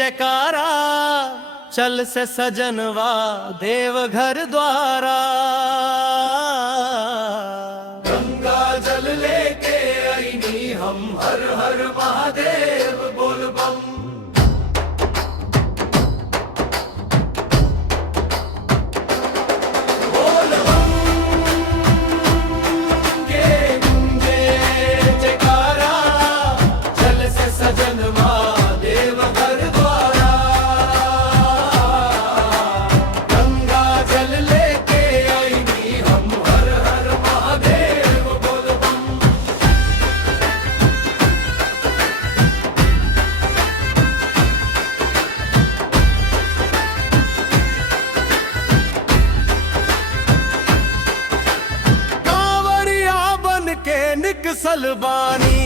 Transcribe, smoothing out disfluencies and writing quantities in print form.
जयकारा, चल से सजनवा देवघर द्वारा। गंगा जल लेके आईनी हम, हर हर महादेव बोल बम। बोल बम के गूंजे जयकारा, चल से सजनवा देवघर द्वारा। गंगा जल लेके आईनी हम, हर हर महादेव बोल बम। कांवरिया बन के निकसल बानी,